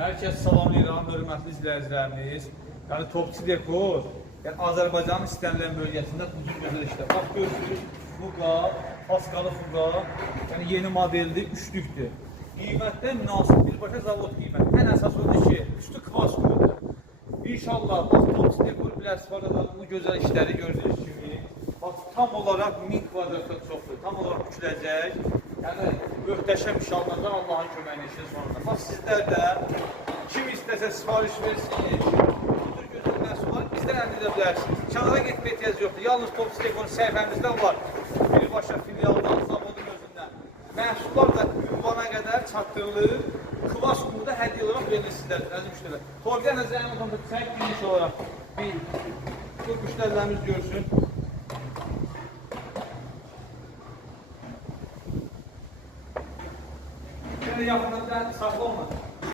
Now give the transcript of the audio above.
Herkes salamlayıram, hörmətli izləyicilərimiz. Yəni Topçu Dekor, yəni Azərbaycanın istənilən bölgəsində uzun gözəl işlər. Bax görürsünüz, fuqa, paskalı fuqa, yəni yeni modeldir, üçlükdür. Qiymətdə münasib, birbaşa zavod qiymət. Ən əsas odur ki, üstü kvas qoyulur. İnşallah, bax Topçu Dekor bilərsifada bu gözəl işləri gördüyünüz kimi, bax tam olaraq 1000 kvadratdan çoxdur, tam olaraq büküləcək. Yəni, möhtəşəm iş alınacaq Allahın köməyini işin sonunda. Bax, sizlər də kim istəsə sifariş versin, budur gözəl məhsullar bizdən əldə edə bilərsiniz. Kənara getmə ehtiyac yoxdur. Yalnız Topçu Dekorun səhifəmizdə var. Birbaşa filialdan, zavodun özündən. Məhsullar da ünvana qədər çatdırılır. Kvas qumuda hədiyyə olaraq verilir sizlərdir, əziz müştərilər. Toyda nəzərin otamda çək geniş olaraq bu müştərilərimiz görsün. Yaxınlıqda saxla olma.